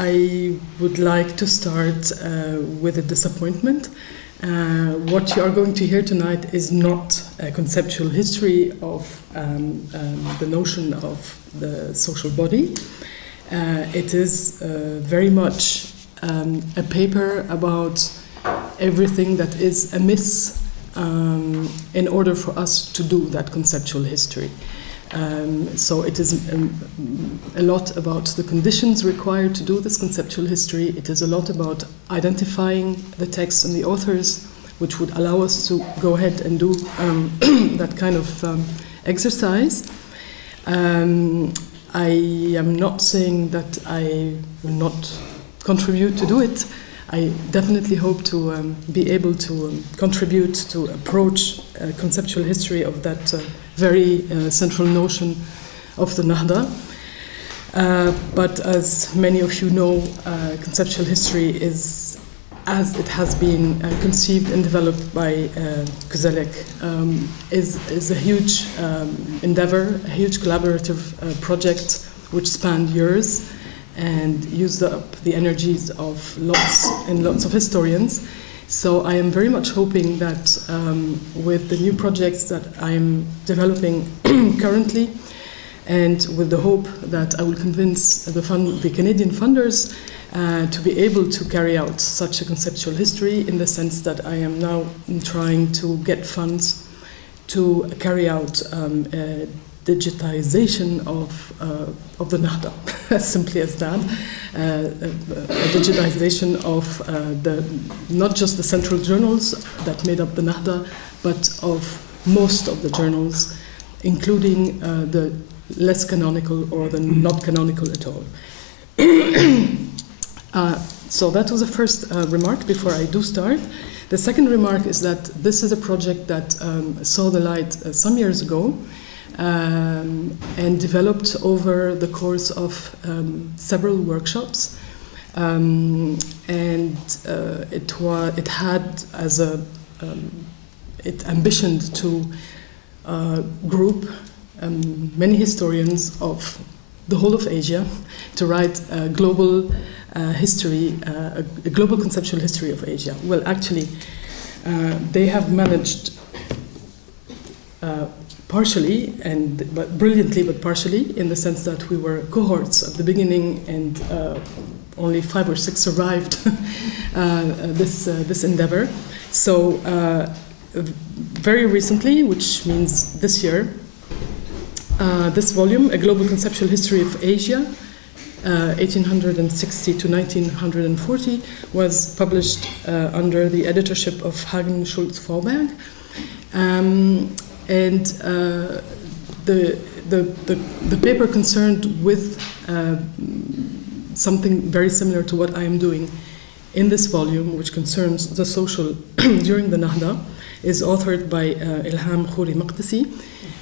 I would like to start with a disappointment. What you are going to hear tonight is not a conceptual history of the notion of the social body. It is very much a paper about everything that is amiss in order for us to do that conceptual history. So it is a lot about the conditions required to do this conceptual history. It is a lot about identifying the texts and the authors, which would allow us to go ahead and do that kind of exercise. I am not saying that I will not contribute to do it. I definitely hope to be able to contribute to approach a conceptual history of that very central notion of the Nahda. But as many of you know, conceptual history is, as it has been conceived and developed by Koselleck, is a huge endeavor, a huge collaborative project which spanned years and used up the energies of lots and lots of historians. So I am very much hoping that with the new projects that I am developing currently, and with the hope that I will convince the Canadian funders to be able to carry out such a conceptual history, in the sense that I am now trying to get funds to carry out a digitization of the Nahda, as simply as that, a digitization of not just the central journals that made up the Nahda, but of most of the journals, including the less canonical or the not canonical at all. So that was the first remark before I do start. The second remark is that this is a project that saw the light some years ago, and developed over the course of several workshops, and it had as it ambitioned to group many historians of the whole of Asia to write a global history, a global conceptual history of Asia. Well, actually, they have managed partially, but brilliantly, but partially, in the sense that we were cohorts at the beginning, and only 5 or 6 survived this endeavor. So very recently, which means this year, this volume, A Global Conceptual History of Asia, 1860 to 1940, was published under the editorship of Hagen Schultz Vorberg. And the paper concerned with something very similar to what I am doing in this volume, which concerns the social during the Nahda, is authored by Ilham Khouri Maqdisi,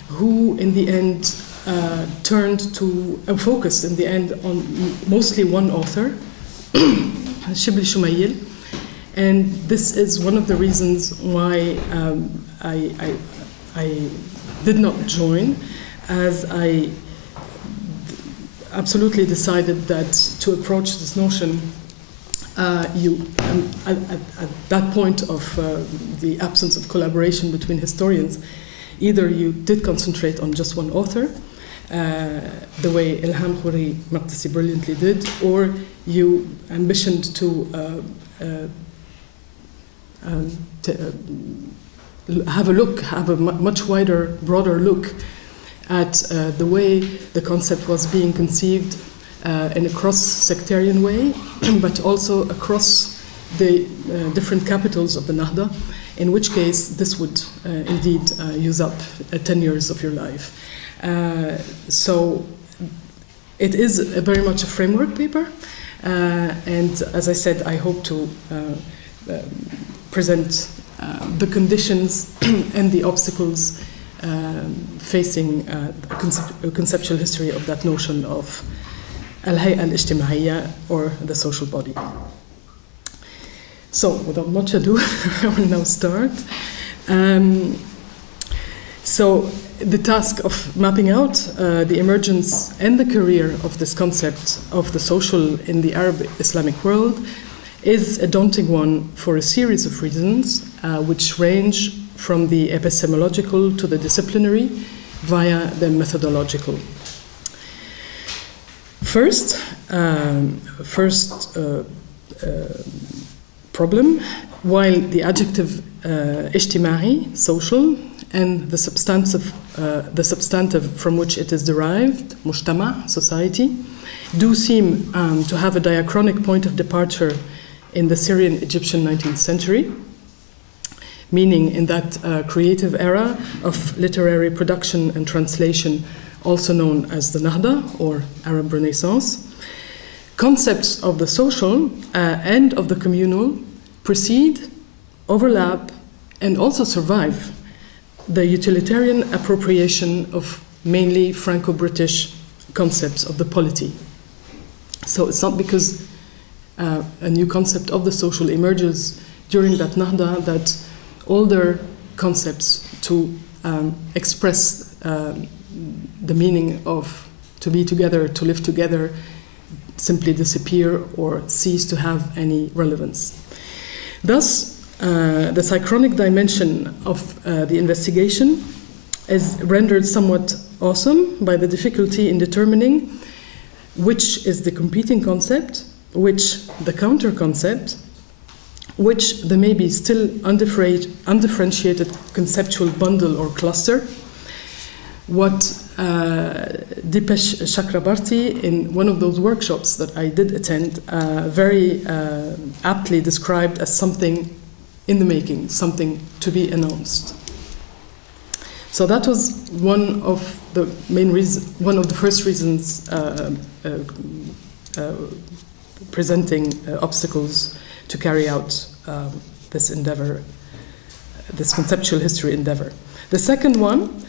who in the end turned to focused in the end on mostly one author, Shibli Shumayil. And this is one of the reasons why I did not join, as I absolutely decided that to approach this notion, at that point of the absence of collaboration between historians, either you did concentrate on just one author, the way Ilham Khouri Maqdisi brilliantly did, or you ambitioned to have a much wider, broader look at the way the concept was being conceived in a cross-sectarian way, but also across the different capitals of the Nahda, in which case this would indeed use up 10 years of your life. So it is very much a framework paper, and as I said, I hope to present the conditions and the obstacles facing a conceptual history of that notion of al-hayʼ al-ijtimâʿiyya, or the social body. So, without much ado, I will now start. So the task of mapping out the emergence and the career of this concept of the social in the Arab Islamic world is a daunting one for a series of reasons, which range from the epistemological to the disciplinary via the methodological. First problem, while the adjective ijtimâʿiyya, social, and the substantive from which it is derived, mujtama', society, do seem to have a diachronic point of departure in the Syrian-Egyptian 19th century, meaning in that creative era of literary production and translation, also known as the Nahda or Arab Renaissance. Concepts of the social and of the communal precede, overlap, and also survive the utilitarian appropriation of mainly Franco-British concepts of the polity. So it's not because a new concept of the social emerges during that Nahda that older concepts to express the meaning of to be together, to live together, simply disappear or cease to have any relevance. Thus, the synchronic dimension of the investigation is rendered somewhat awesome by the difficulty in determining which is the competing concept, which the counter concept, which the maybe still undifferentiated conceptual bundle or cluster. What Dipesh Chakrabarti, in one of those workshops that I did attend, very aptly described as something in the making, something to be announced. So that was one of the main reasons, one of the first reasons presenting obstacles to carry out this endeavor, this conceptual history endeavor. The second one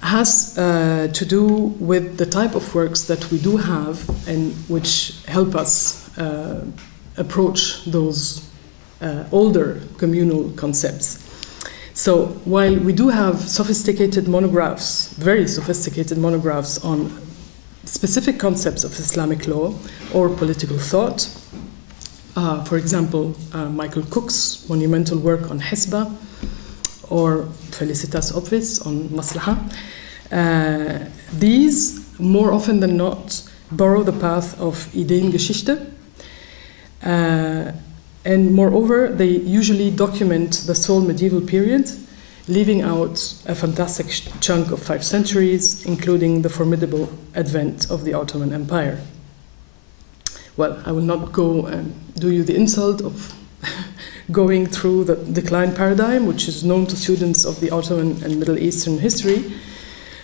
has to do with the type of works that we do have and which help us approach those older communal concepts. So while we do have sophisticated monographs, very sophisticated monographs on specific concepts of Islamic law or political thought, for example, Michael Cook's monumental work on Hisba, or Felicitas Opwitz on Maslaha, these, more often than not, borrow the path of Ideengeschichte, and moreover, they usually document the sole medieval period, leaving out a fantastic chunk of 5 centuries, including the formidable advent of the Ottoman Empire. Well, I will not go and do you the insult of going through the decline paradigm, which is known to students of the Ottoman and Middle Eastern history.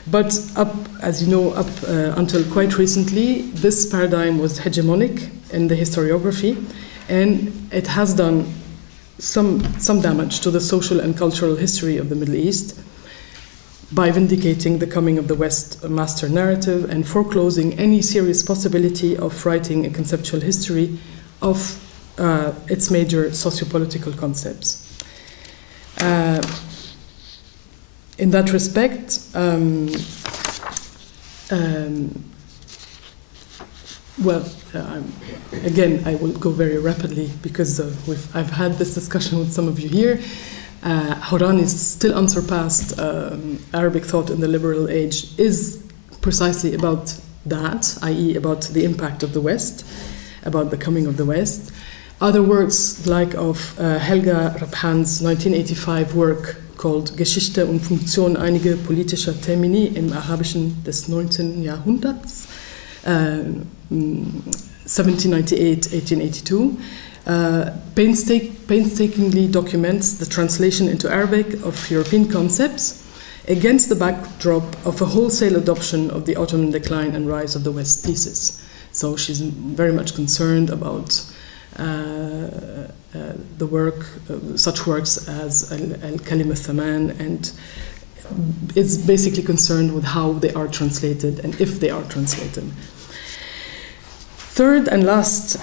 But as you know, until quite recently, this paradigm was hegemonic in the historiography, and it has done some damage to the social and cultural history of the Middle East by vindicating the coming of the West master narrative and foreclosing any serious possibility of writing a conceptual history of its major sociopolitical concepts. In that respect, again, I will go very rapidly because I've had this discussion with some of you here. Hourani's still unsurpassed Arabic thought in the liberal age is precisely about that, i.e. about the impact of the West, about the coming of the West. Other works like of Helga Rabhan's 1985 work called Geschichte und Funktion einiger politischer Termini im Arabischen des 19. Jahrhunderts, 1798-1882, painstakingly documents the translation into Arabic of European concepts against the backdrop of a wholesale adoption of the Ottoman decline and rise of the West thesis. So she's very much concerned about the work, such works as Al-Kalim al-Thaman, and is basically concerned with how they are translated and if they are translated. Third and last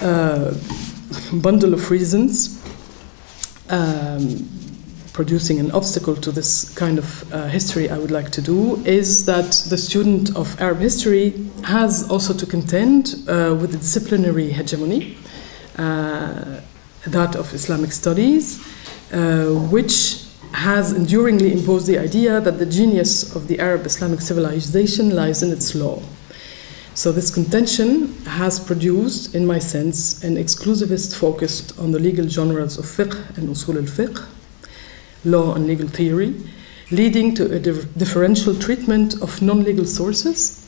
bundle of reasons producing an obstacle to this kind of history I would like to do is that the student of Arab history has also to contend with the disciplinary hegemony, that of Islamic studies, which has enduringly imposed the idea that the genius of the Arab Islamic civilization lies in its law. So this contention has produced, in my sense, an exclusivist focus on the legal genres of fiqh and usul al-fiqh, law and legal theory, leading to a differential treatment of non-legal sources,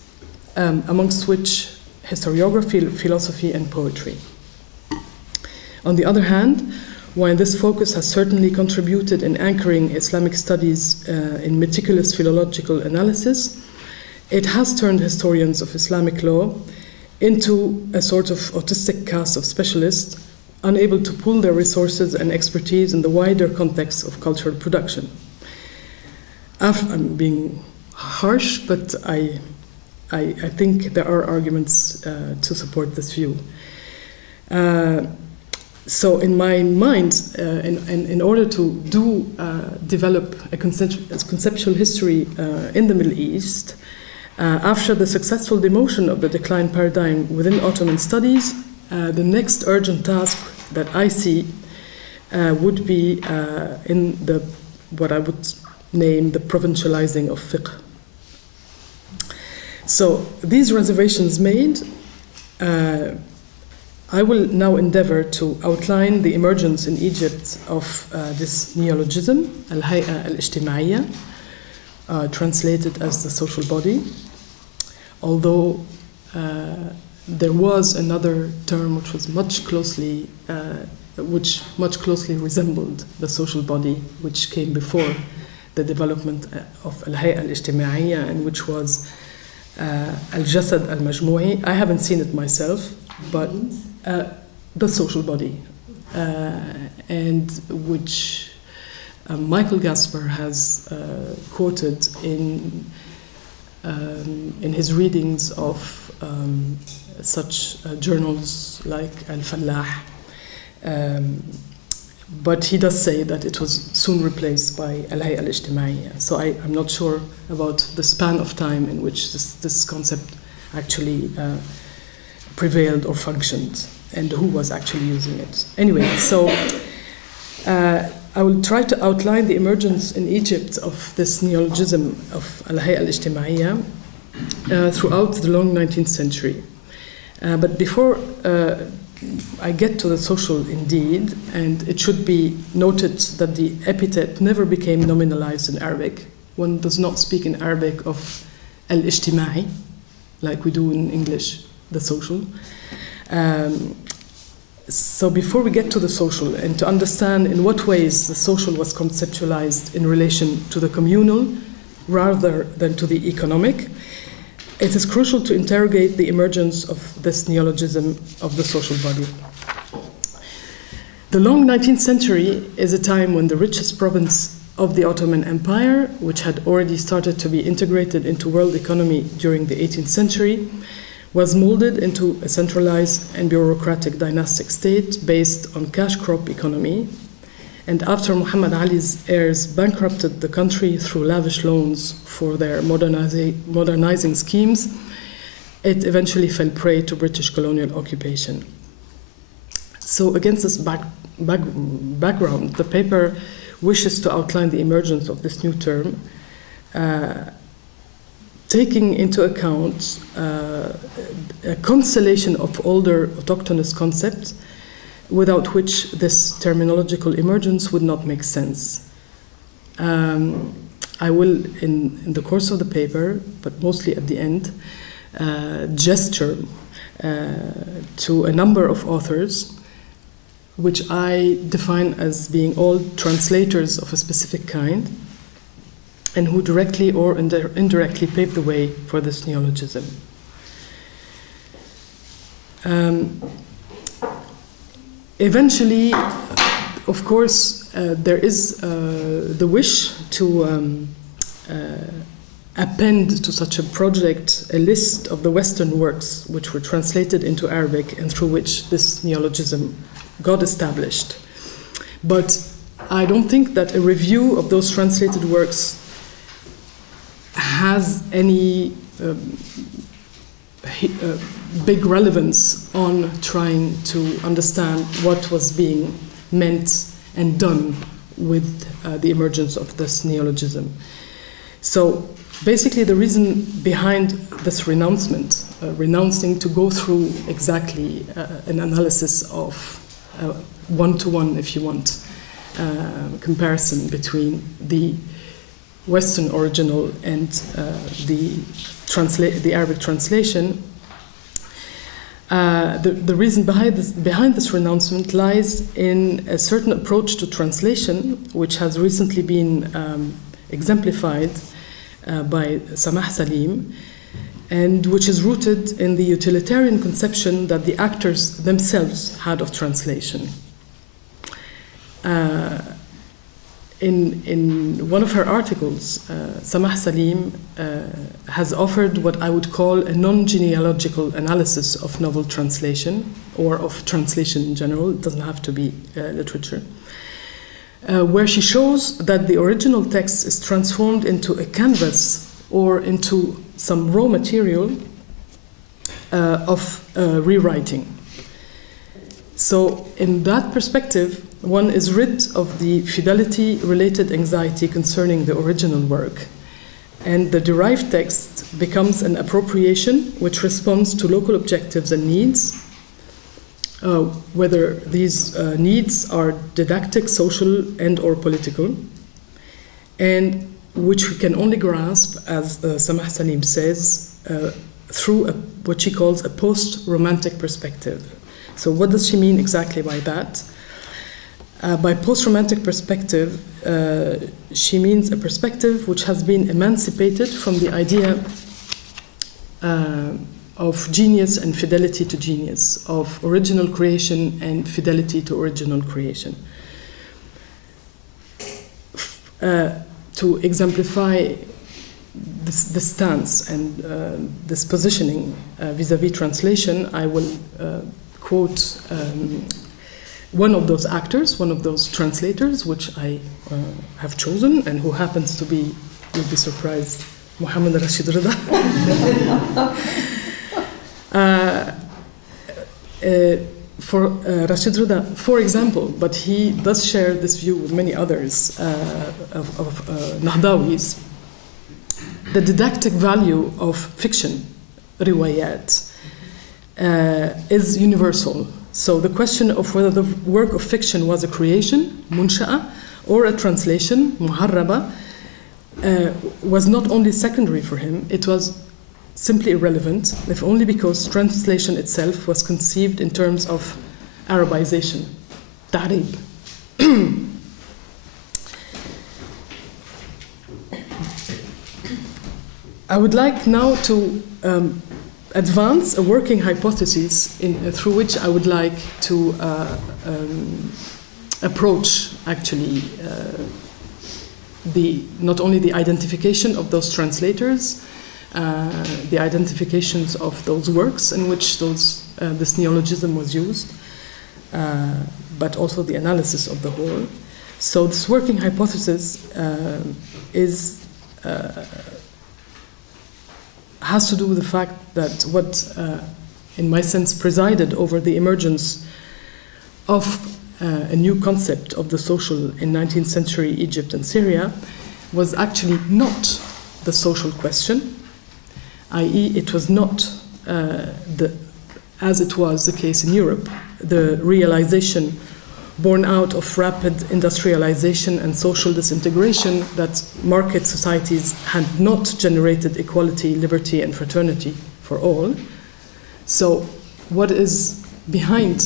amongst which historiography, philosophy, and poetry. On the other hand, while this focus has certainly contributed in anchoring Islamic studies in meticulous philological analysis, it has turned historians of Islamic law into a sort of autistic cast of specialists unable to pool their resources and expertise in the wider context of cultural production. I'm being harsh, but I think there are arguments to support this view. So in my mind, in order to develop a conceptual history in the Middle East, after the successful demotion of the decline paradigm within Ottoman studies, the next urgent task that I see would be in what I would name the provincializing of fiqh. So these reservations made, I will now endeavor to outline the emergence in Egypt of this neologism, al-hayy', al-ijtimâʿiyya, translated as the social body, although there was another term which much closely resembled the social body, which came before the development of al-hayy', al-ijtimâʿiyya, and which was al-jasad al-majmûዒ. I haven't seen it myself, but the social body, and which Michael Gasper has quoted in his readings of such journals like al-Fallah. But he does say that it was soon replaced by al-hayy', al-ijtimâʿiyya. So I'm not sure about the span of time in which this concept actually prevailed or functioned, and who was actually using it. Anyway, so I will try to outline the emergence in Egypt of this neologism of al-hayy', al-ijtimâʿiyya throughout the long 19th century. But before I get to the social indeed, and it should be noted that the epithet never became nominalized in Arabic. One does not speak in Arabic of al-ijtimâʿi, like we do in English, the social. So before we get to the social, and to understand in what ways the social was conceptualized in relation to the communal rather than to the economic, it is crucial to interrogate the emergence of this neologism of the social body. The long 19th century is a time when the richest province of the Ottoman Empire, which had already started to be integrated into world economy during the 18th century, was molded into a centralized and bureaucratic dynastic state based on cash crop economy. And after Muhammad Ali's heirs bankrupted the country through lavish loans for their modernizing schemes, it eventually fell prey to British colonial occupation. So against this background, the paper wishes to outline the emergence of this new term, taking into account a constellation of older autochthonous concepts without which this terminological emergence would not make sense. I will, in the course of the paper, but mostly at the end, gesture to a number of authors, which I define as being all translators of a specific kind, and who directly or indirectly paved the way for this neologism. Eventually, of course, there is the wish to append to such a project a list of the Western works which were translated into Arabic and through which this neologism got established. But I don't think that a review of those translated works has any big relevance on trying to understand what was being meant and done with the emergence of this neologism. So basically the reason behind this renouncement, renouncing to go through exactly an analysis of one-to-one, if you want, comparison between the Western original and the Arabic translation, the reason behind this renouncement lies in a certain approach to translation, which has recently been exemplified by Samah Salim, and which is rooted in the utilitarian conception that the actors themselves had of translation. In one of her articles, Samah Salim has offered what I would call a non-genealogical analysis of novel translation, or of translation in general. It doesn't have to be literature, where she shows that the original text is transformed into a canvas or into some raw material of rewriting. So in that perspective, one is rid of the fidelity-related anxiety concerning the original work, and the derived text becomes an appropriation which responds to local objectives and needs, whether these needs are didactic, social, and/or political, and which we can only grasp, as Samah Salim says, through what she calls a post-romantic perspective. So what does she mean exactly by that? By post-romantic perspective, she means a perspective which has been emancipated from the idea of genius and fidelity to genius, of original creation and fidelity to original creation. To exemplify this stance and this positioning vis-à-vis translation, I will quote one of those actors, one of those translators, which I have chosen, and who happens to be, you'll be surprised, Muhammad Rashid Rida. For Rashid Rida, for example, but he does share this view with many others of Nahdawis, the didactic value of fiction, riwayat, is universal. So the question of whether the work of fiction was a creation, munsha'a, or a translation, muharraba, was not only secondary for him, it was simply irrelevant, if only because translation itself was conceived in terms of Arabization, ta'rib. I would like now to advance a working hypothesis through which I would like to approach actually not only the identification of those translators, the identifications of those works in which this neologism was used, but also the analysis of the whole. So this working hypothesis has to do with the fact that what, in my sense, presided over the emergence of a new concept of the social in 19th century Egypt and Syria was actually not the social question, i.e. it was not, as it was the case in Europe, the realization born out of rapid industrialization and social disintegration that market societies had not generated equality, liberty, and fraternity for all. So what is behind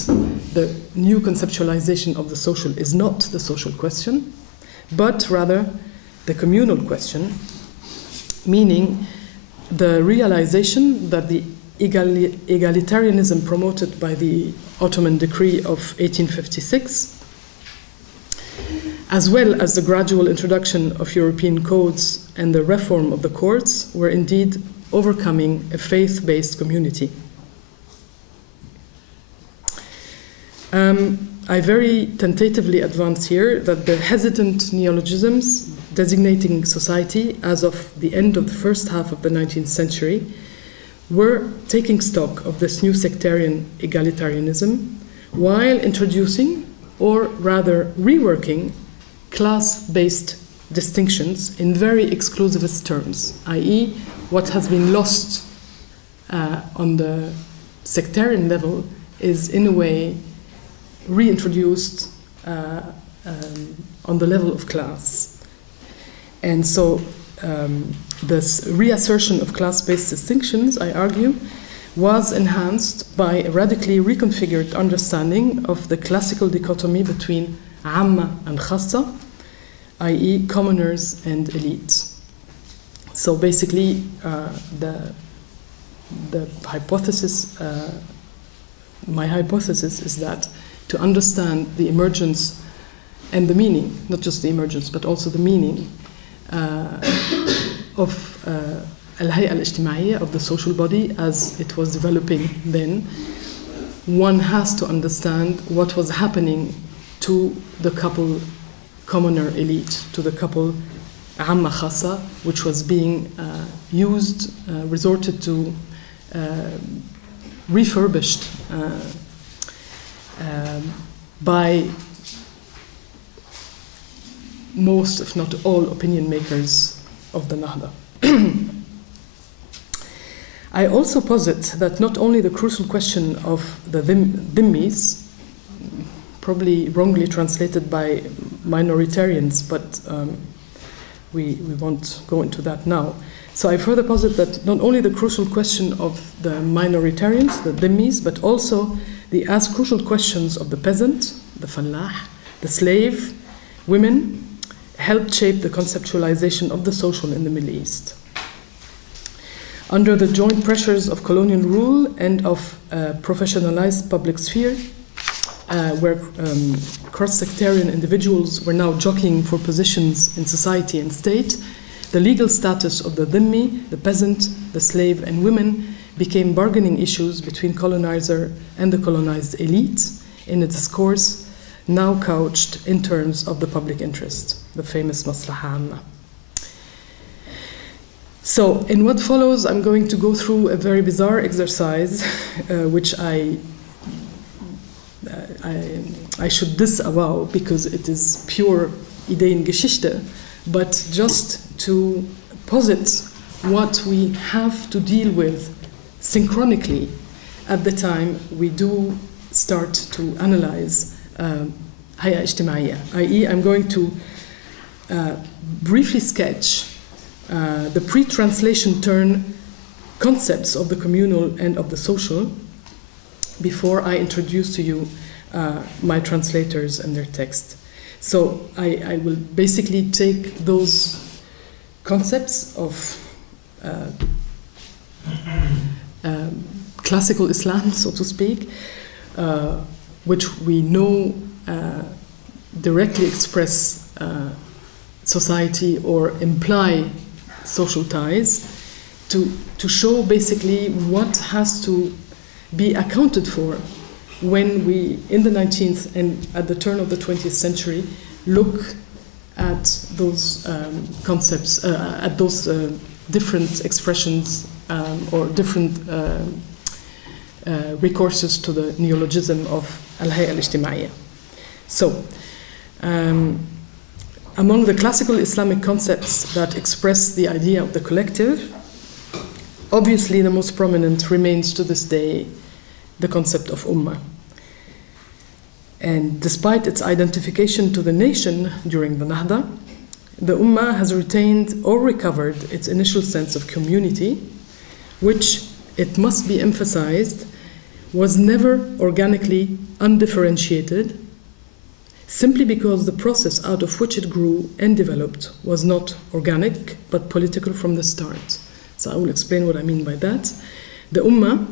the new conceptualization of the social is not the social question, but rather the communal question, meaning the realization that the egalitarianism promoted by the Ottoman decree of 1856, as well as the gradual introduction of European codes and the reform of the courts, were indeed overcoming a faith-based community. I very tentatively advance here that the hesitant neologisms designating society as of the end of the first half of the 19th century were taking stock of this new sectarian egalitarianism while introducing, or rather reworking, class-based distinctions in very exclusivist terms, i.e. what has been lost on the sectarian level is in a way reintroduced on the level of class. And so this reassertion of class-based distinctions, I argue, was enhanced by a radically reconfigured understanding of the classical dichotomy between amma and khassa, i.e. commoners and elites. So basically, the hypothesis, my hypothesis is that to understand the emergence and the meaning, not just the emergence, but also the meaning of al-hayyə al-ijtimâʿiyya, of the social body as it was developing then, one has to understand what was happening to the couple commoner elite, to the couple amma khassa, which was being used, resorted to, refurbished by most, if not all, opinion makers of the Nahda. I also posit that not only the crucial question of the dhimmis, probably wrongly translated by minoritarians, but we won't go into that now. So I further posit that not only the crucial question of the minoritarians, the dhimmis, but also the as crucial questions of the peasant, the fallah, the slave, women, helped shape the conceptualization of the social in the Middle East. Under the joint pressures of colonial rule and of professionalized public sphere, where cross-sectarian individuals were now jockeying for positions in society and state, the legal status of the dhimmi, the peasant, the slave, and women became bargaining issues between colonizer and the colonized elite in a discourse now couched in terms of the public interest, the famous maslaha amma. So, in what follows, I'm going to go through a very bizarre exercise, which I should disavow because it is pure Ideengeschichte, but just to posit what we have to deal with synchronically at the time we do start to analyze hayyə ijtimâʿiyya, i.e. I'm going to briefly sketch the pre-translation turn concepts of the communal and of the social before I introduce to you my translators and their text. So I will basically take those concepts of classical Islam, so to speak, which we know directly express society or imply social ties, to show basically what has to be accounted for when we, in the 19th and at the turn of the 20th century, look at those concepts, at those different expressions or different recourses to the neologism of al-hayyə al-ijtimâዒyya. So, among the classical Islamic concepts that express the idea of the collective, obviously the most prominent remains to this day the concept of ummah. And despite its identification to the nation during the Nahda, the ummah has retained or recovered its initial sense of community, which, it must be emphasized, was never organically undifferentiated, simply because the process out of which it grew and developed was not organic, but political from the start. So I will explain what I mean by that. The ummah,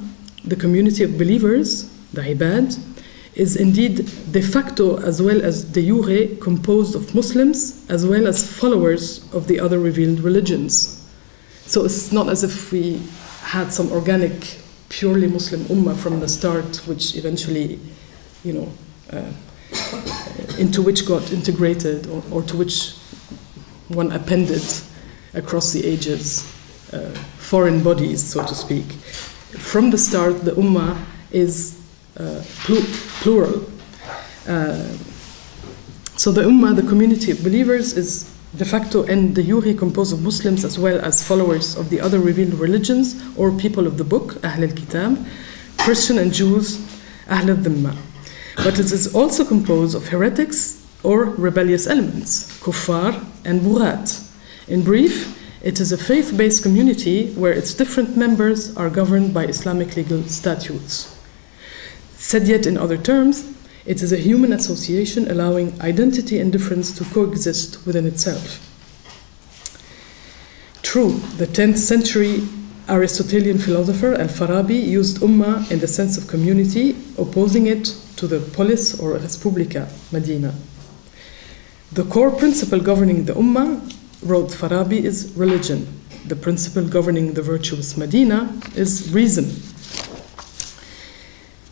the community of believers, the ibad, is indeed de facto as well as de jure composed of Muslims as well as followers of the other revealed religions. So it's not as if we had some organic, purely Muslim ummah from the start, which eventually, into which got integrated or to which one appended across the ages foreign bodies, so to speak. From the start, the Ummah is plural. So the Ummah, the community of believers, is de facto and de jure composed of Muslims as well as followers of the other revealed religions or people of the book, Ahl al-Kitab, Christian and Jews, Ahl al-Dhimma. But it is also composed of heretics or rebellious elements, kuffar and wrought. In brief, it is a faith-based community where its different members are governed by Islamic legal statutes. Said yet in other terms, it is a human association allowing identity and difference to coexist within itself. True, the 10th century Aristotelian philosopher Al-Farabi used Ummah in the sense of community, opposing it to the polis or Respublika, Medina. The core principle governing the Ummah, wrote Farabi, is religion. The principle governing the virtuous Medina is reason.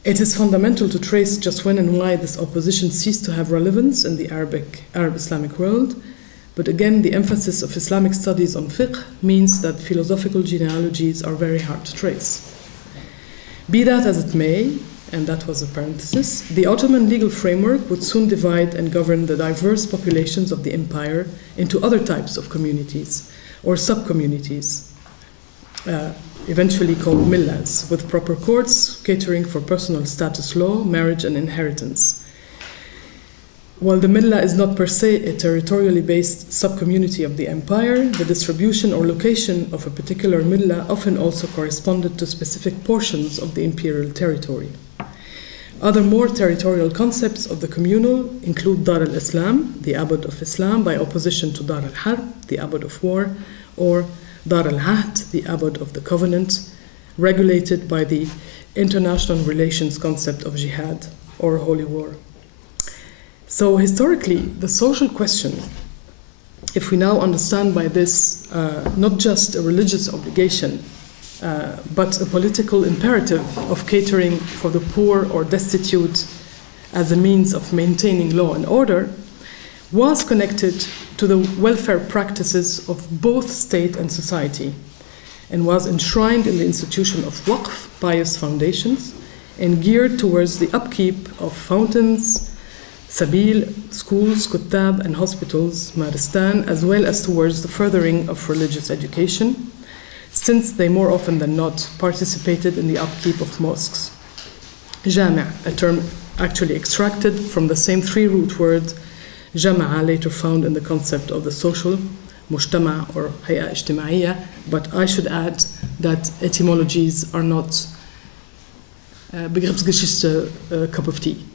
It is fundamental to trace just when and why this opposition ceased to have relevance in the Arab-Islamic world, but again, the emphasis of Islamic studies on fiqh means that philosophical genealogies are very hard to trace. Be that as it may, and that was a parenthesis, the Ottoman legal framework would soon divide and govern the diverse populations of the empire into other types of communities or sub-communities, eventually called millas, with proper courts catering for personal status law, marriage, and inheritance. While the millah is not per se a territorially based sub-community of the empire, the distribution or location of a particular millah often also corresponded to specific portions of the imperial territory. Other more territorial concepts of the communal include Dar al-Islam, the abode of Islam, by opposition to Dar al-Harb, the abode of war, or Dar al-Ahd, the abode of the covenant, regulated by the international relations concept of jihad, or holy war. So historically, the social question, if we now understand by this not just a religious obligation, but a political imperative of catering for the poor or destitute as a means of maintaining law and order, was connected to the welfare practices of both state and society, and was enshrined in the institution of waqf, pious foundations, and geared towards the upkeep of fountains, sabil, schools, kuttab, and hospitals, maristan, as well as towards the furthering of religious education, since they more often than not participated in the upkeep of mosques. Jami', a term actually extracted from the same three-root word jama'a, later found in the concept of the social, mujtama' or hay'a ijtimâʿiyya, but I should add that etymologies are not Begriffsgeschichte cup of tea.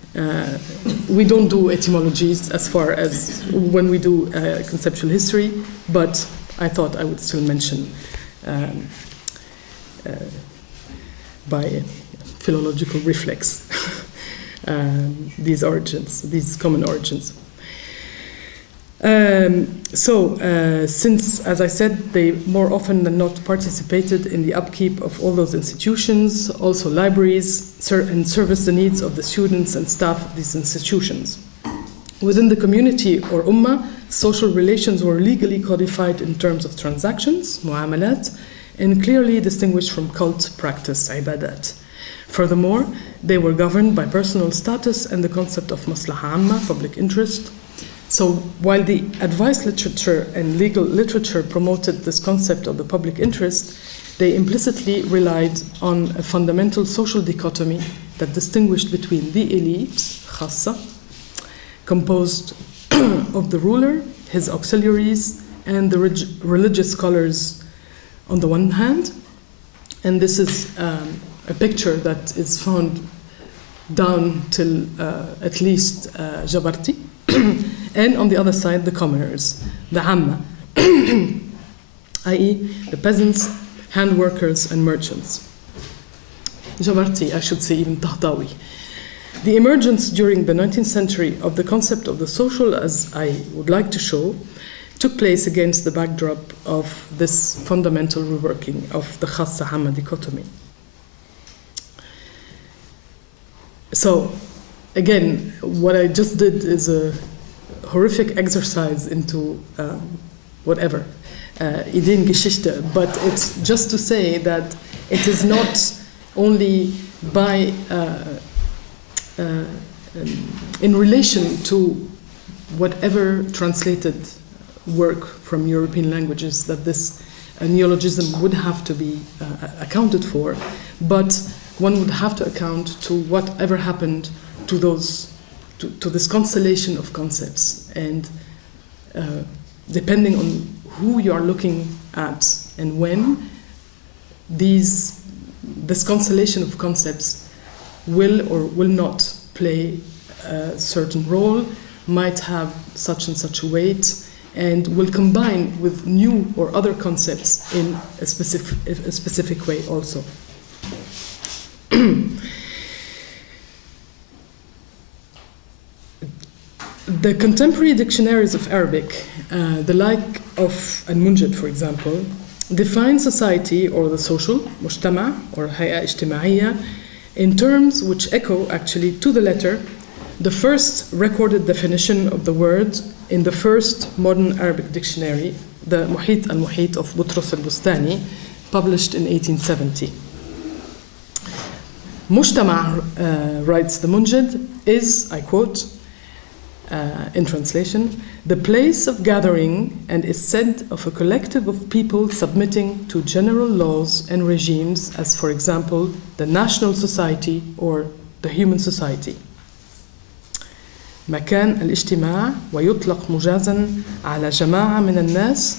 We don't do etymologies as far as when we do conceptual history, but I thought I would still mention by philological reflex these origins, these common origins. Since, as I said, they more often than not participated in the upkeep of all those institutions, also libraries, and service the needs of the students and staff of these institutions. Within the community or ummah, social relations were legally codified in terms of transactions, mu'amalat, and clearly distinguished from cult practice, ibadat. Furthermore, they were governed by personal status and the concept of maslaha amma, public interest. So while the advice literature and legal literature promoted this concept of the public interest, they implicitly relied on a fundamental social dichotomy that distinguished between the elite, khassa, composed of the ruler, his auxiliaries, and the religious scholars on the one hand. And this is a picture that is found down till at least Jabarti. And on the other side, the commoners, the amma, i.e. the peasants, hand workers, and merchants. Jabarti, I should say even Tahtawi. The emergence during the 19th century of the concept of the social, as I would like to show, took place against the backdrop of this fundamental reworking of the khassa-amma dichotomy. So, again, what I just did is a horrific exercise into whatever, Ideengeschichte, but it's just to say that it is not only by, in relation to whatever translated work from European languages that this neologism would have to be accounted for, but one would have to account to whatever happened to those, to this constellation of concepts. And depending on who you are looking at and when, this constellation of concepts will or will not play a certain role, might have such and such a weight, and will combine with new or other concepts in a specific way also. The contemporary dictionaries of Arabic, the like of al-Munjid, for example, define society or the social, mujtama or hay'a ijtimâʿiyya, in terms which echo actually to the letter the first recorded definition of the word in the first modern Arabic dictionary, the Muhit al-Muhit of Butros al-Bustani, published in 1870. Mujtama, writes the Munjid, is, I quote, in translation, the place of gathering and is said of a collective of people submitting to general laws and regimes, as for example, the national society or the human society. مكان الاجتماع ويطلق مجازا على جماعة من الناس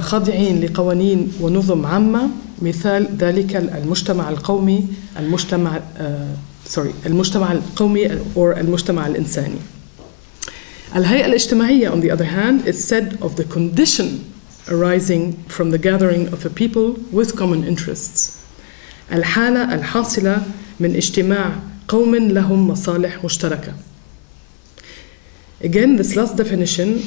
خاضعين لقوانين ونظم عامة، مثال ذلك المجتمع القومي المجتمع القومي or المجتمع الإنساني. al-hayyə al-ijtimâʿiyya, on the other hand, is said of the condition arising from the gathering of a people with common interests. الحالة الحاصلة من اجتماع قوم لهم مصالح مشتركة. Again, this last definition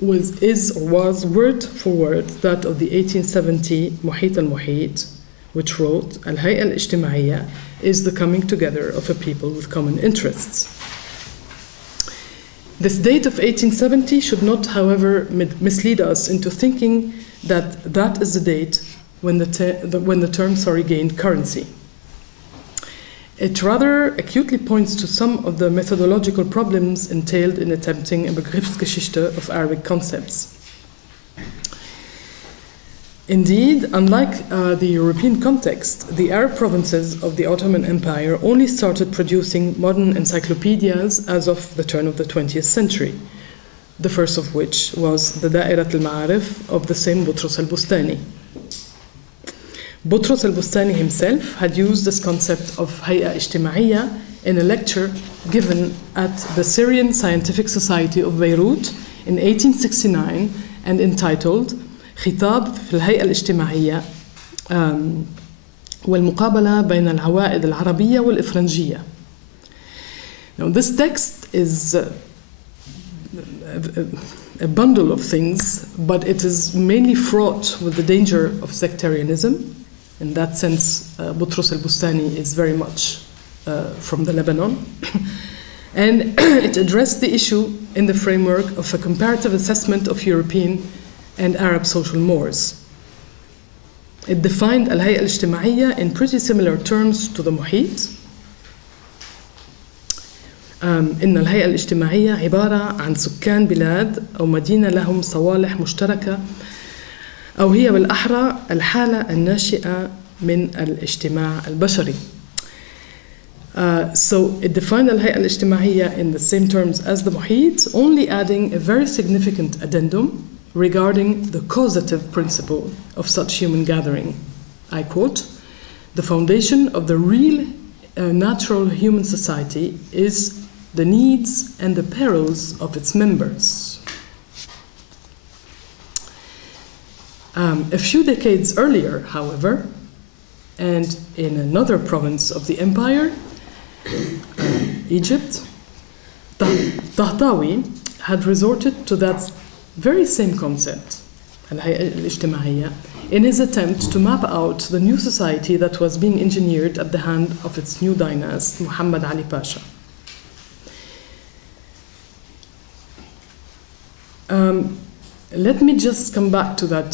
is or was word for word that of the 1870 Muhit al-Muhit, which wrote, al-hayyə al-ijtimâʿiyya is the coming together of a people with common interests. This date of 1870 should not, however, mislead us into thinking that that is the date when the term gained currency. It rather acutely points to some of the methodological problems entailed in attempting a Begriffsgeschichte of Arabic concepts. Indeed, unlike the European context, the Arab provinces of the Ottoman Empire only started producing modern encyclopedias as of the turn of the 20th century, the first of which was the Da'irat al-Ma'arif of the same Butros al-Bustani. Butros al-Bustani himself had used this concept of hay'a ijtimâዒyya in a lecture given at the Syrian Scientific Society of Beirut in 1869 and entitled خطاب في الهيئة الاجتماعية والمقابلة بين العوائد العربية والإفرنجية. Now this text is a bundle of things, but it is mainly fraught with the danger of sectarianism. In that sense, Butros al-Bustani is very much from the Lebanon. And it addressed the issue in the framework of a comparative assessment of European and Arab social mores. It defined al-hayyə al-ijtimâዒyya in pretty similar terms to the Muhit. إن الهيئة الاجتماعية عبارة عن سكان بلاد أو مدينة لهم صوالح مشتركة أو هي بالأحرى الحالة الناشئة من الاجتماع البشري. So it defined al-hayyə al-ijtimāʿiyya in the same terms as the Muhit, only adding a very significant addendum regarding the causative principle of such human gathering. I quote, "The foundation of the real natural human society is the needs and the perils of its members." A few decades earlier, however, and in another province of the empire, Egypt, Tahtawi had resorted to that very same concept, al-hayyə al-ijtimāʿiyya, in his attempt to map out the new society that was being engineered at the hand of its new dynast, Muhammad Ali Pasha. Let me just come back to that,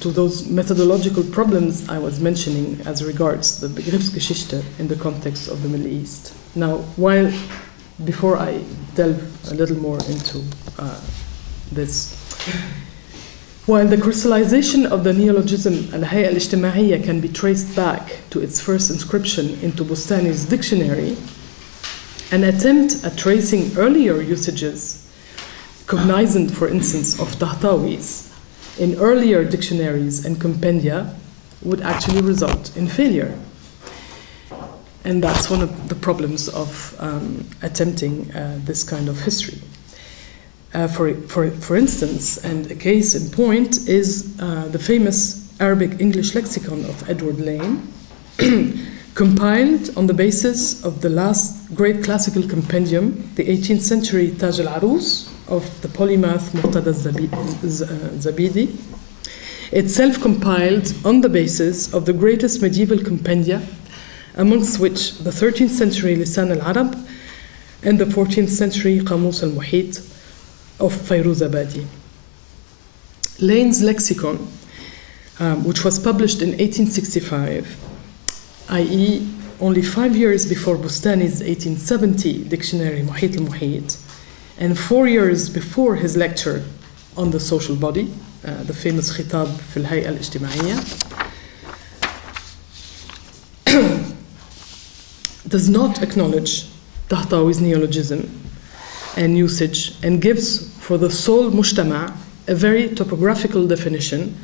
to those methodological problems I was mentioning as regards the Begriffsgeschichte in the context of the Middle East. Now, before I delve a little more into this, while the crystallization of the neologism al-hayyə al-ijtimâʿiyya can be traced back to its first inscription into Bustani's dictionary, an attempt at tracing earlier usages, cognizant, for instance, of Tahtawis in earlier dictionaries and compendia, would actually result in failure. And that's one of the problems of attempting this kind of history. For instance, and a case in point is the famous Arabic English lexicon of Edward Lane, compiled on the basis of the last great classical compendium, the 18th century Taj al-Arus of the polymath Muqtada Zabidi, itself compiled on the basis of the greatest medieval compendia, amongst which the 13th century Lisan al-Arab and the 14th century Qamus al-Muhit of Fayruzabadi. Lane's lexicon, which was published in 1865, i.e. only 5 years before Bustani's 1870 dictionary Muhit al-Muhit, and 4 years before his lecture on the social body, the famous Khitab fi al-hayyə al-ijtimâʿiyya, does not acknowledge Tahtawi's neologism and usage, and gives for the sole mujtama' a very topographical definition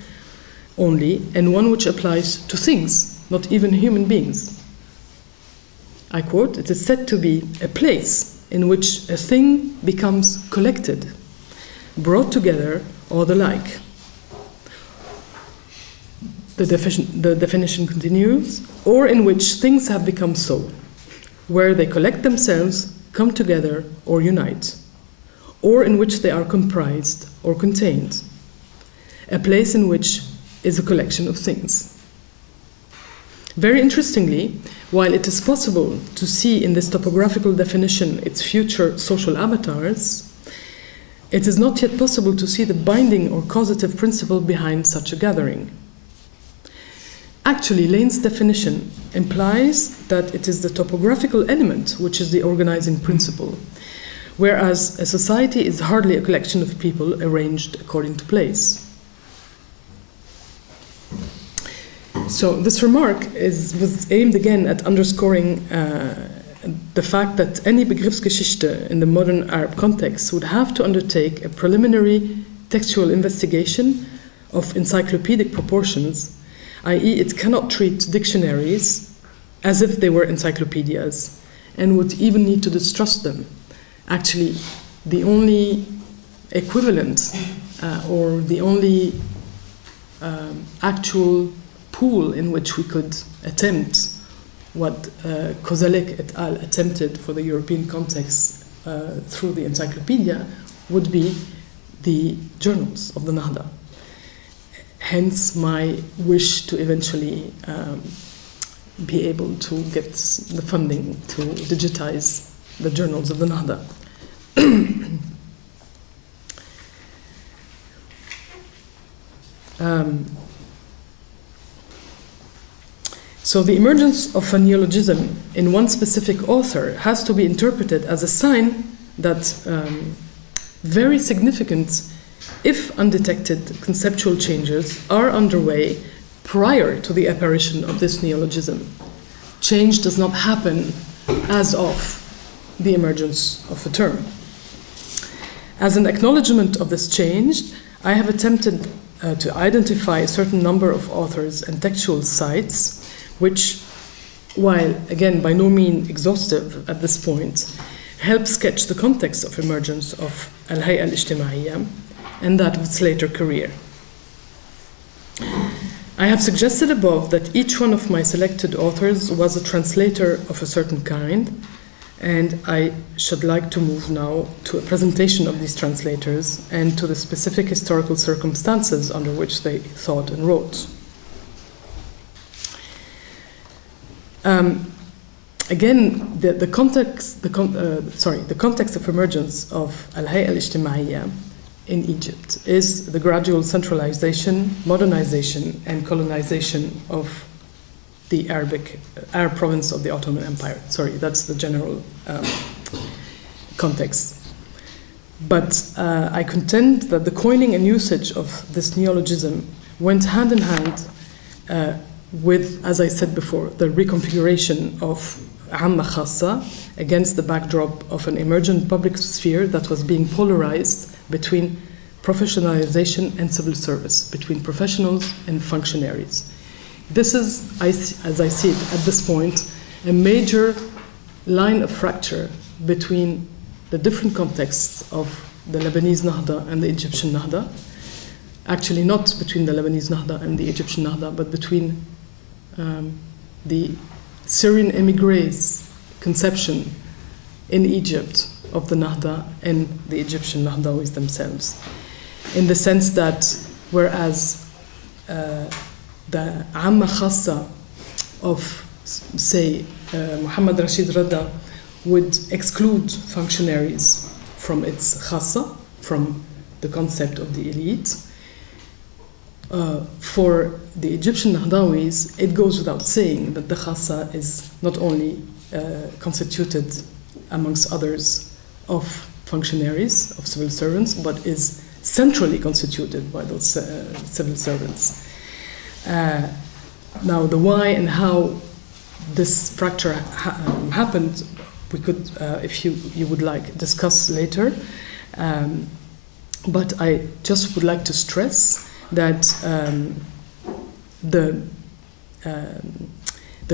only, and one which applies to things, not even human beings. I quote, "It is said to be a place in which a thing becomes collected, brought together, or the like." The definition continues, "or in which things have become so, where they collect themselves, come together, or unite, or in which they are comprised or contained, a place in which is a collection of things." Very interestingly, while it is possible to see in this topographical definition its future social avatars, it is not yet possible to see the binding or causative principle behind such a gathering. Actually, Lane's definition implies that it is the topographical element which is the organizing principle, whereas a society is hardly a collection of people arranged according to place. So this remark was aimed again at underscoring the fact that any Begriffsgeschichte in the modern Arab context would have to undertake a preliminary textual investigation of encyclopedic proportions, i.e. it cannot treat dictionaries as if they were encyclopedias, and would even need to distrust them. Actually, the only equivalent or the only actual pool in which we could attempt what Kozalek et al. Attempted for the European context through the encyclopedia would be the journals of the Nahda. Hence my wish to eventually be able to get the funding to digitize the journals of the Nahda. So the emergence of a neologism in one specific author has to be interpreted as a sign that very significant, if undetected, conceptual changes are underway prior to the apparition of this neologism. Change does not happen as of the emergence of a term. As an acknowledgement of this change, I have attempted to identify a certain number of authors and textual sites which, while again by no means exhaustive at this point, help sketch the context of emergence of al-hayyə al-ijtimâʿiyya and that of its later career. I have suggested above that each one of my selected authors was a translator of a certain kind, And I should like to move now to a presentation of these translators and to the specific historical circumstances under which they thought and wrote. Again, the context of emergence of al-hayyə al-ijtimâʿiyya in Egypt is the gradual centralization, modernization, and colonization of the Arab province of the Ottoman Empire. Sorry, that's the general context. But I contend that the coining and usage of this neologism went hand in hand with, as I said before, the reconfiguration of ʿamma khassa against the backdrop of an emergent public sphere that was being polarized between professionalization and civil service, between professionals and functionaries. This is, as I see it at this point, a major line of fracture between the different contexts of the Lebanese Nahda and the Egyptian Nahda. Actually, not between the Lebanese Nahda and the Egyptian Nahda, but between the Syrian emigres' conception in Egypt of the Nahda and the Egyptian Nahdawis themselves. In the sense that whereas the ʿamma khassa of, say, Muhammad Rashid Rada would exclude functionaries from its khassa, from the concept of the elite, for the Egyptian Nahdawis, it goes without saying that the khassa is not only constituted, amongst others, of functionaries, of civil servants, but is centrally constituted by those civil servants. Now, the why and how this fracture happened, we could, if you would like, discuss later. But I just would like to stress that the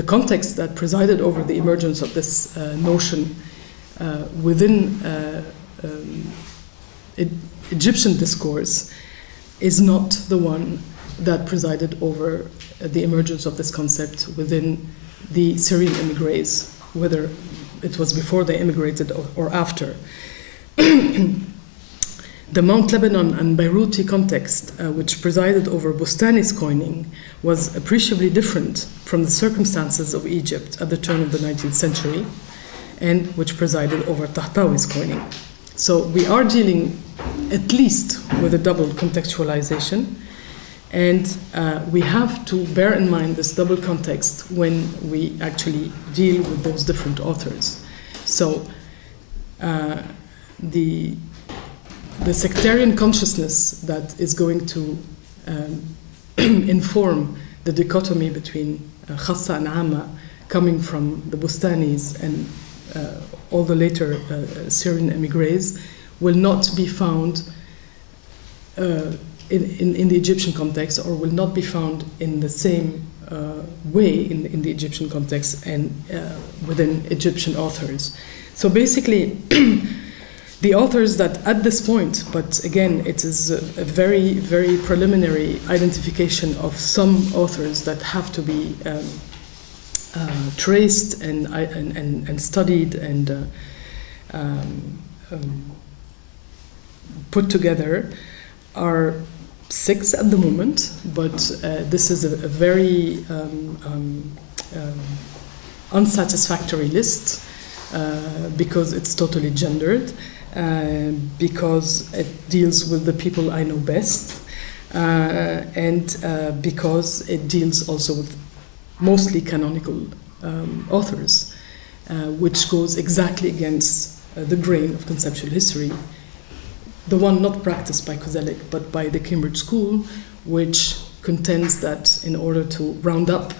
context that presided over the emergence of this notion within Egyptian discourse is not the one that presided over the emergence of this concept within the Syrian emigres, whether it was before they immigrated or after. The Mount Lebanon and Beiruti context, which presided over Bustani's coining, was appreciably different from the circumstances of Egypt at the turn of the 19th century, and which presided over Tahtawi's coining. So we are dealing at least with a double contextualization, and we have to bear in mind this double context when we actually deal with those different authors. So the sectarian consciousness that is going to inform the dichotomy between khassa and āmma coming from the Bustanis and all the later Syrian emigres will not be found in the Egyptian context, or will not be found in the same way in the Egyptian context and within Egyptian authors. So basically, the authors that at this point, but again, it is a very, very preliminary identification of some authors that have to be traced and studied and put together, are 6 at the moment, but this is a very unsatisfactory list because it's totally gendered. Because it deals with the people I know best, and because it deals also with mostly canonical authors, which goes exactly against the grain of conceptual history, the one not practiced by Koselleck but by the Cambridge School, which contends that in order to round up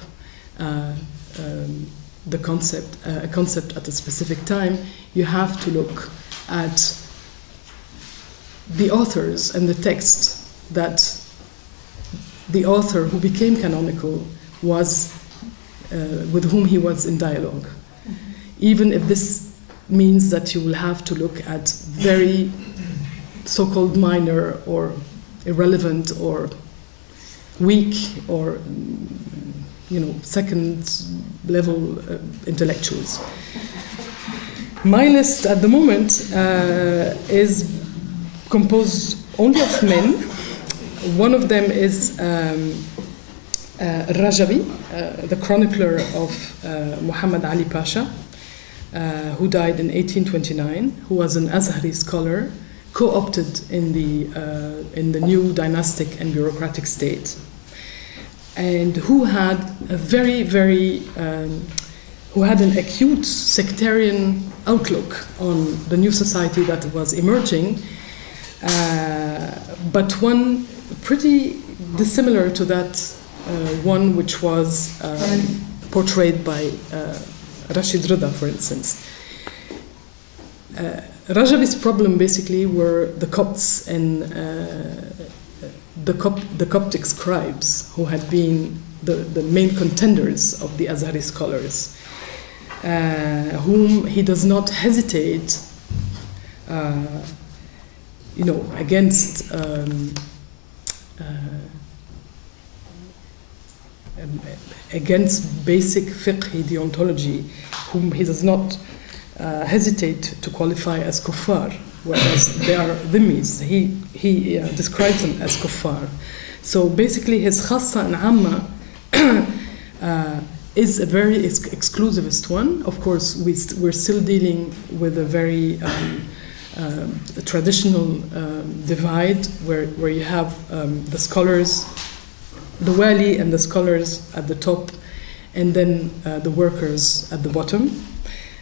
the concept, a concept at a specific time, you have to look at the authors and the text that the author who became canonical was, with whom he was in dialogue. Even if this means that you will have to look at very so-called minor or irrelevant or weak or second level intellectuals. My list at the moment is composed only of men. One of them is Rajabi, the chronicler of Muhammad Ali Pasha, who died in 1829, who was an Azhari scholar, co-opted in the new dynastic and bureaucratic state, and who had a who had an acute sectarian outlook on the new society that was emerging, but one pretty dissimilar to that one which was portrayed by Rashid Rida, for instance. Rajabi's problem basically were the Copts and the Coptic scribes, who had been the main contenders of the Azhari scholars, whom he does not hesitate, against basic fiqh deontology, whom he does not hesitate to qualify as kuffar, whereas they are dhimmis. He describes them as kuffar. So basically his khassa and amma is a very exclusivist one. Of course, we're still dealing with a very traditional divide where you have the scholars, the wali and the scholars at the top, and then the workers at the bottom,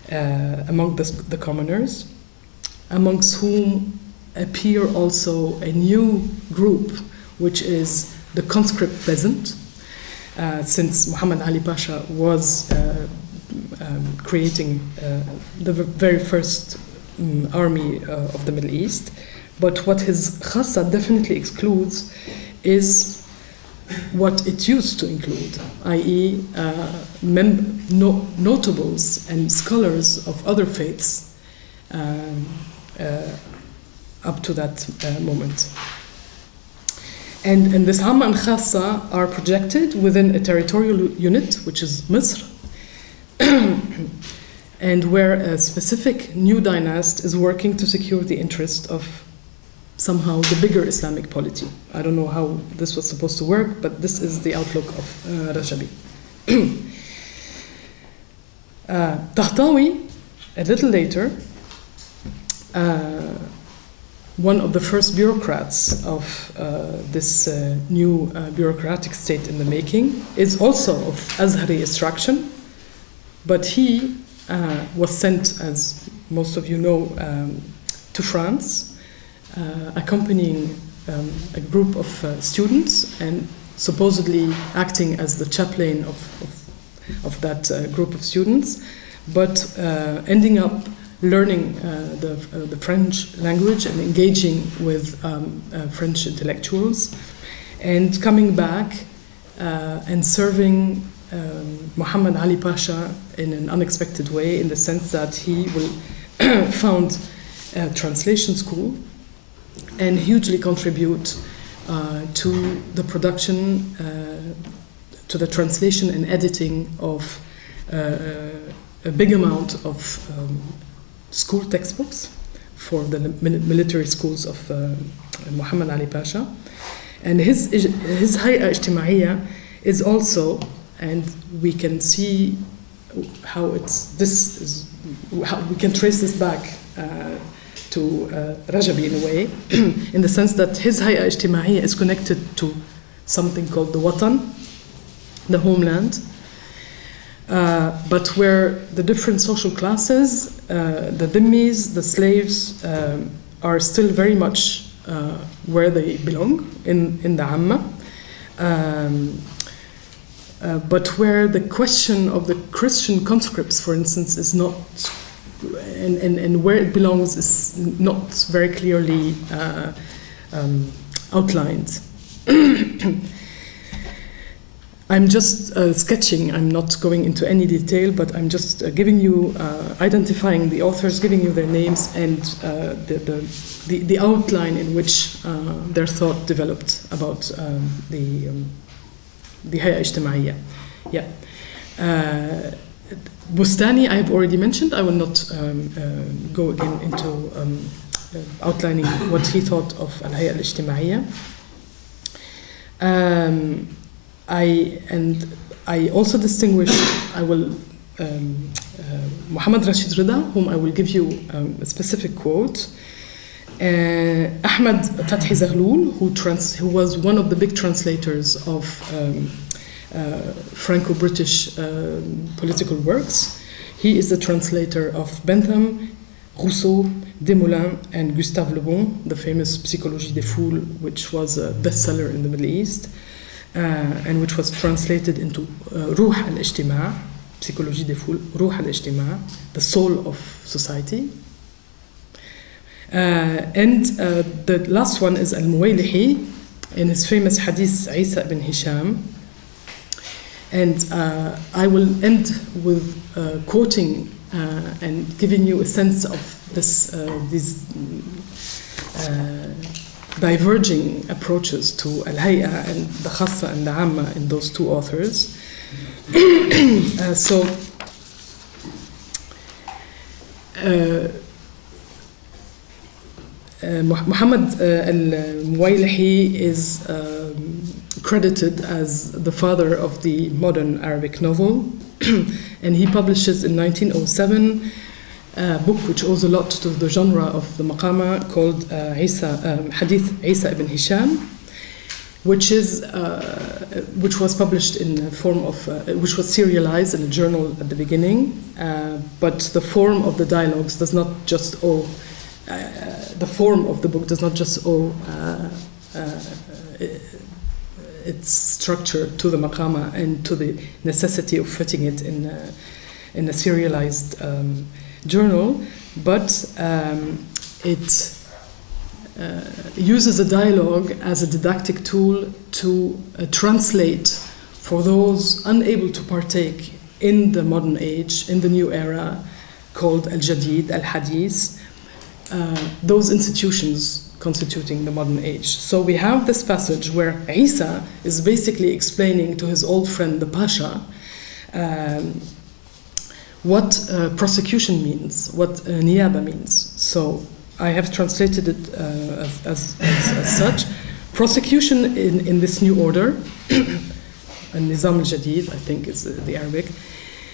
among the commoners, amongst whom appear also a new group, which is the conscript peasant, since Muhammad Ali Pasha was creating the very first army of the Middle East. But what his khassa definitely excludes is what it used to include, i.e. notables and scholars of other faiths up to that moment. And this Amma and Khassa are projected within a territorial unit, which is Misr, and where a specific new dynast is working to secure the interest of somehow the bigger Islamic polity. I don't know how this was supposed to work, but this is the outlook of Rajabi. Tahtawi, a little later, one of the first bureaucrats of this new bureaucratic state in the making, is also of Azhari extraction, but he was sent, as most of you know, to France, accompanying a group of students and supposedly acting as the chaplain of that group of students, but ending up learning the French language and engaging with French intellectuals, and coming back and serving Muhammad Ali Pasha in an unexpected way, in the sense that he will found a translation school and hugely contribute to the production, to the translation and editing of a big amount of school textbooks for the military schools of Muhammad Ali Pasha. And his hayyə ijtimāʿiyya is also, and we can see how how we can trace this back to Rajabi in a way, in the sense that his hayyə ijtimāʿiyya is connected to something called the watan, the homeland, but where the different social classes, the dhimmis, the slaves, are still very much where they belong in the Amma, but where the question of the Christian conscripts, for instance, is not, and where it belongs is not very clearly outlined. I'm just sketching, I'm not going into any detail, but I'm just giving you, identifying the authors, giving you their names, and the outline in which their thought developed about the hayyə ijtimāʿiyya. Yeah. Bustani I have already mentioned. I will not go again into outlining what he thought of al-hayyə al-ijtimāʿiyya. I also distinguish, I will, Muhammad Rashid Rida, whom I will give you a specific quote, Ahmad Fathi Zaghloul, who was one of the big translators of Franco-British political works. He is the translator of Bentham, Rousseau, Desmoulins, and Gustave Le Bon, the famous Psychologie des Foules, which was a bestseller in the Middle East, and which was translated into Ruh al-Ijtimâዕ, Psychologie des Foules, Ruh al-Ijtimâዕ, the soul of society. And the last one is al-Muwaylihi, in his famous hadith Isa ibn Hisham. And I will end with quoting and giving you a sense of these diverging approaches to al-hayyə and the khassa and the amma in those two authors. Muhammad al-Muwaylihi is credited as the father of the modern Arabic novel, and he publishes in 1907 a book which owes a lot to the genre of the maqama called Hadith Isa ibn Hisham, which was published in the form of, which was serialized in a journal at the beginning, but the form of the dialogues does not just owe, the form of the book does not just owe its structure to the maqama and to the necessity of fitting it in a serialized journal, but it uses a dialogue as a didactic tool to translate for those unable to partake in the modern age, in the new era called al-jadid, al-hadith, those institutions constituting the modern age. So we have this passage where Isa is basically explaining to his old friend the Pasha what prosecution means, what niyaba means. So I have translated it as such. Prosecution in this new order, al-nizam al-jadid, I think is the Arabic,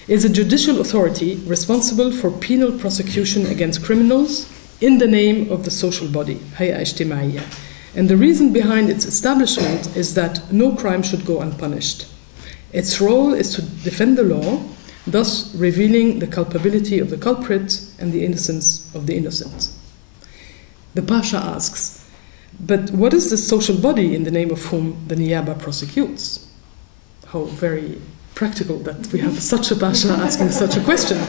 is a judicial authority responsible for penal prosecution against criminals in the name of the social body, hayyə ijtimāʿiyya. And the reason behind its establishment is that no crime should go unpunished. Its role is to defend the law, thus revealing the culpability of the culprit and the innocence of the innocent. The Pasha asks, but what is the social body in the name of whom the niyaba prosecutes? How very practical that we have such a Pasha asking such a question.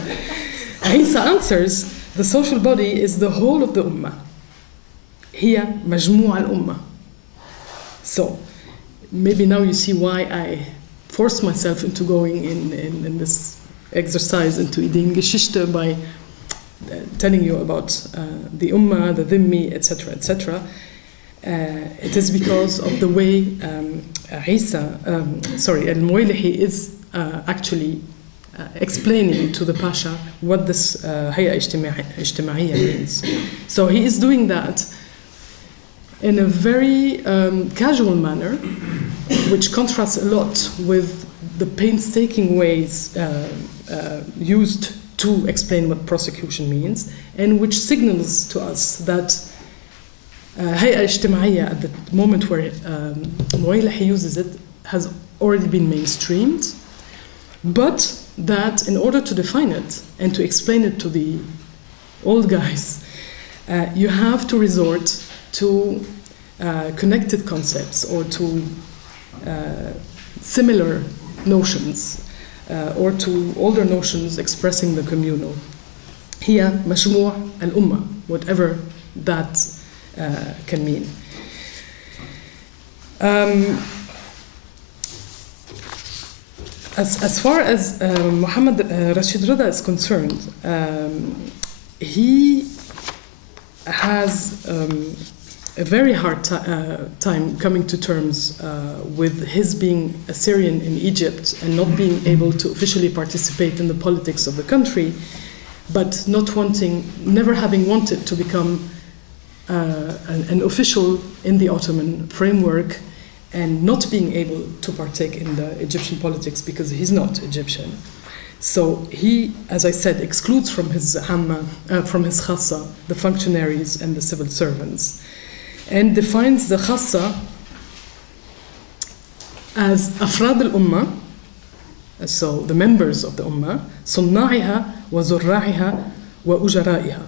Isa answers, the social body is the whole of the ummah. هي مجموع الأمة. So, maybe now you see why I forced myself into going in this exercise into Ideen Geschichte by telling you about the ummah, the dhimmi, etc., etc. It is because of the way al-Muwaylihi is actually explaining to the Pasha what this hayyə ijtimāʿiyya means. So he is doing that in a very casual manner, which contrasts a lot with the painstaking ways used to explain what prosecution means, and which signals to us that hayyə ijtimāʿiyya at the moment where Muwaylihi uses it has already been mainstreamed, but that in order to define it and to explain it to the old guys, you have to resort to connected concepts or to similar notions or to older notions expressing the communal. هي مجموع الأمة, whatever that can mean. As far as Muhammad Rashid Rida is concerned, he has a very hard time coming to terms with his being Assyrian in Egypt and not being able to officially participate in the politics of the country, but never having wanted to become an official in the Ottoman framework, and not being able to partake in the Egyptian politics because he's not Egyptian. So he, as I said, excludes from his khassa, the functionaries and the civil servants, and defines the khassa as afrad al-ummah, so the members of the ummah, صناعها وزراعها وأجرائها.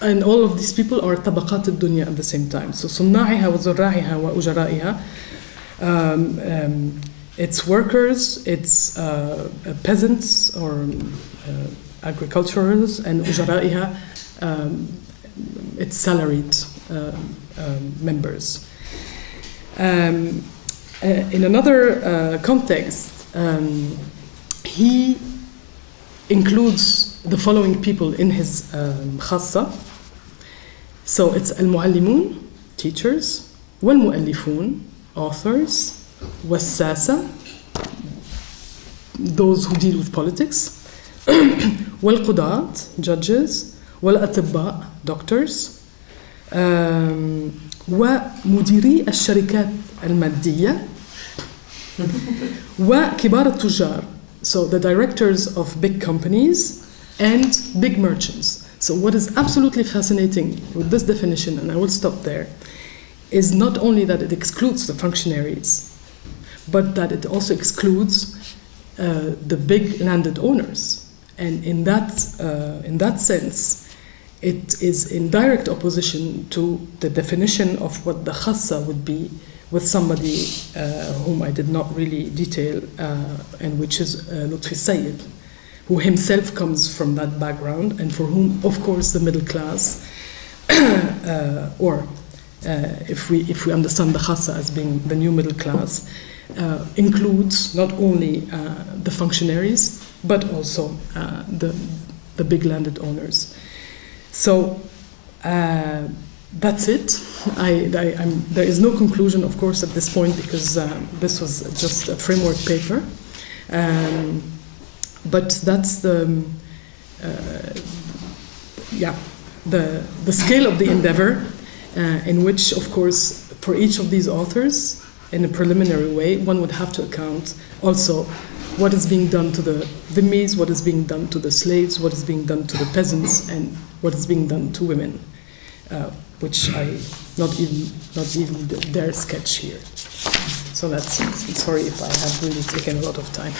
And all of these people are طبقات الدنيا at the same time. So صناعها وزراعها وأجرائها, it's workers, it's peasants or agriculturals, and أجرائها, it's salaried members. In another context, he includes the following people in his khassa. So it's al-muallimun, teachers, wal-muallifun, authors, was-sasa, those who deal with politics, wal-qudat, judges, wal-atibba, doctors, ومديري الشركات المادية وكبار التجار, so the directors of big companies and big merchants. So what is absolutely fascinating with this definition, and I will stop there, is not only that it excludes the functionaries, but that it also excludes the big landed owners. And in that sense, it is in direct opposition to the definition of what the khassa would be with somebody whom I did not really detail, and which is Lutfi Sayyid, who himself comes from that background, and for whom, of course, the middle class, or if we understand the khassa as being the new middle class, includes not only the functionaries, but also the big landed owners. So that's it. There is no conclusion, of course, at this point, because this was just a framework paper. But that's the scale of the endeavor, in which, of course, for each of these authors, in a preliminary way, one would have to account also what is being done to the dhimmis, what is being done to the slaves, what is being done to the peasants, and what is being done to women, which I not even dare sketch here. So that's it. I'm sorry if I have really taken a lot of time.